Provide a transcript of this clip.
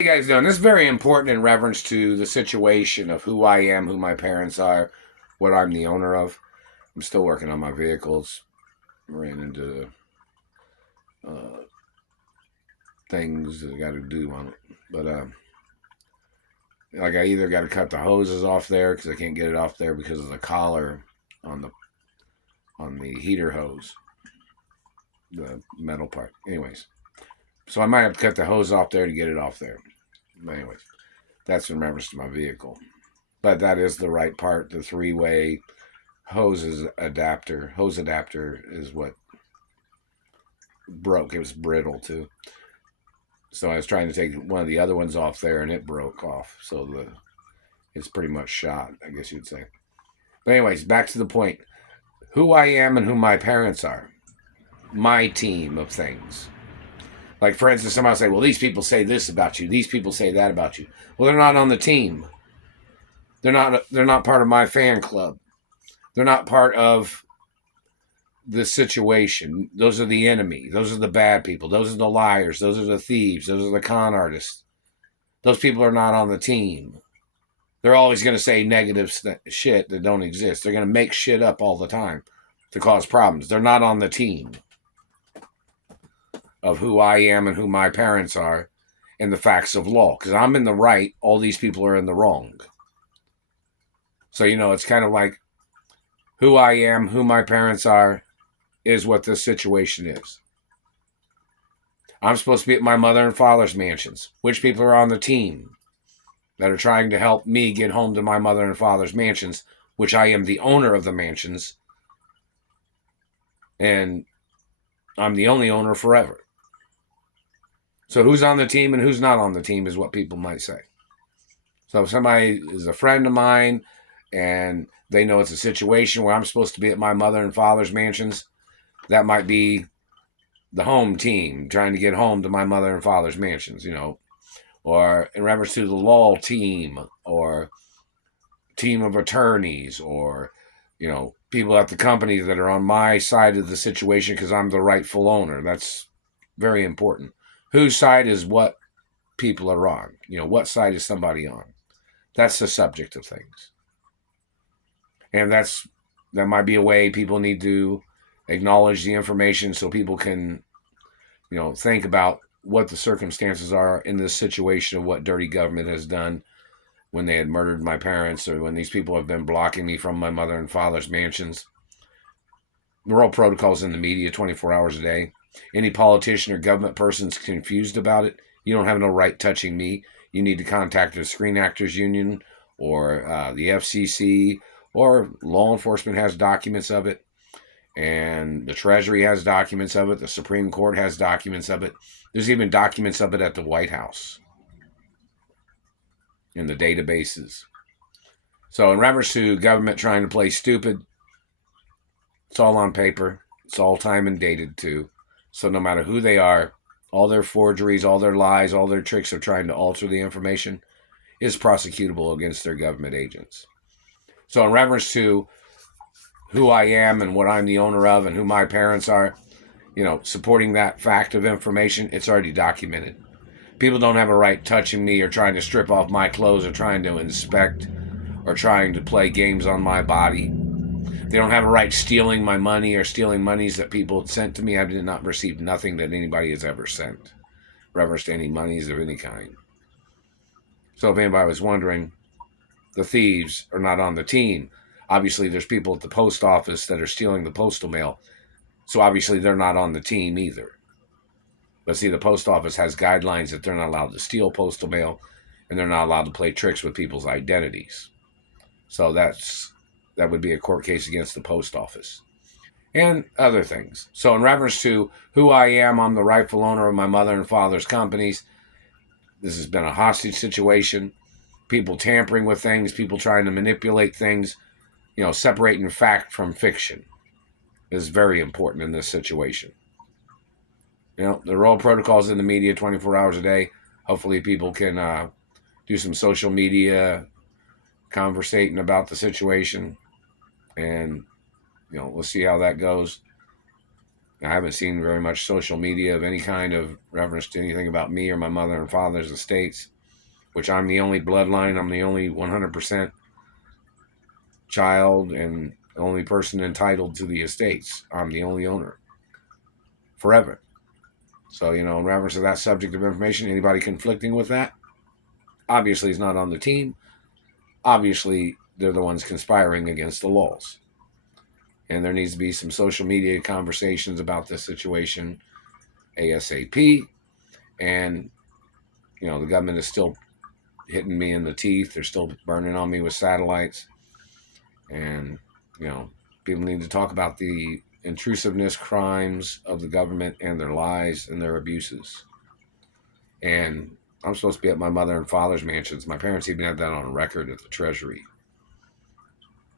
How you guys doing? This is very important in reference to the situation of who I am, who my parents are, what I'm the owner of. I'm still working on my vehicles. Ran into uh, things that I got to do on it, but like I either got to cut the hoses off there because I can't get it off there because of the collar on the heater hose, the metal part. Anyways, so I might have to cut the hose off there to get it off there. But anyways, that's in reference to my vehicle. But that is the right part. The three-way hose adapter is what broke. It was brittle too. So I was trying to take one of the other ones off there, and it broke off. So it's pretty much shot, I guess you'd say. But anyways, back to the point: who I am and who my parents are. My team of things. Like for instance, somebody will say, "Well, these people say this about you. These people say that about you." Well, they're not on the team. They're not. They're not part of my fan club. They're not part of the situation. Those are the enemy. Those are the bad people. Those are the liars. Those are the thieves. Those are the con artists. Those people are not on the team. They're always going to say negative shit that don't exist. They're going to make shit up all the time to cause problems. They're not on the team of who I am and who my parents are and the facts of law. Because I'm in the right, all these people are in the wrong. So, it's kind of like who I am, who my parents are, is what this situation is. I'm supposed to be at my mother and father's mansions. Which people are on the team that are trying to help me get home to my mother and father's mansions, which I am the owner of the mansions, and I'm the only owner forever. So who's on the team and who's not on the team is what people might say. So if somebody is a friend of mine and they know it's a situation where I'm supposed to be at my mother and father's mansions, that might be the home team trying to get home to my mother and father's mansions, or in reference to the law team or team of attorneys or, people at the company that are on my side of the situation because I'm the rightful owner. That's very important. Whose side is what people are on? What side is somebody on? That's the subject of things. And that might be a way people need to acknowledge the information so people can, think about what the circumstances are in this situation of what dirty government has done when they had murdered my parents or when these people have been blocking me from my mother and father's mansions. We're all protocols in the media 24 hours a day. Any politician or government person's confused about it, you don't have no right touching me. You need to contact the Screen Actors Union or the FCC, or law enforcement has documents of it, and the Treasury has documents of it. The Supreme Court has documents of it. There's even documents of it at the White House in the databases. So in reference to government trying to play stupid, it's all on paper. It's all time and dated too. So no matter who they are, all their forgeries, all their lies, all their tricks of trying to alter the information is prosecutable against their government agents. So in reference to who I am and what I'm the owner of and who my parents are, supporting that fact of information, it's already documented. People don't have a right touching me or trying to strip off my clothes or trying to inspect or trying to play games on my body. They don't have a right stealing my money or stealing monies that people had sent to me. I did not receive nothing that anybody has ever sent, reference to any monies of any kind. So if anybody was wondering, the thieves are not on the team. Obviously, there's people at the post office that are stealing the postal mail. So obviously, they're not on the team either. But see, the post office has guidelines that they're not allowed to steal postal mail and they're not allowed to play tricks with people's identities. So that would be a court case against the post office and other things. So in reference to who I am, I'm the rightful owner of my mother and father's companies. This has been a hostage situation. People tampering with things, people trying to manipulate things, separating fact from fiction is very important in this situation. There are all protocols in the media 24 hours a day. Hopefully people can do some social media conversating about the situation, and we'll see how that goes. I haven't seen very much social media of any kind of reference to anything about me or my mother and father's estates, which I'm the only bloodline. I'm the only 100% child and only person entitled to the estates. I'm the only owner forever. So, in reference to that subject of information, anybody conflicting with that, obviously is not on the team. Obviously, they're the ones conspiring against the laws. And there needs to be some social media conversations about this situation ASAP. And, the government is still hitting me in the teeth. They're still burning on me with satellites. And, people need to talk about the intrusiveness crimes of the government and their lies and their abuses. And I'm supposed to be at my mother and father's mansions. My parents even had that on record at the Treasury.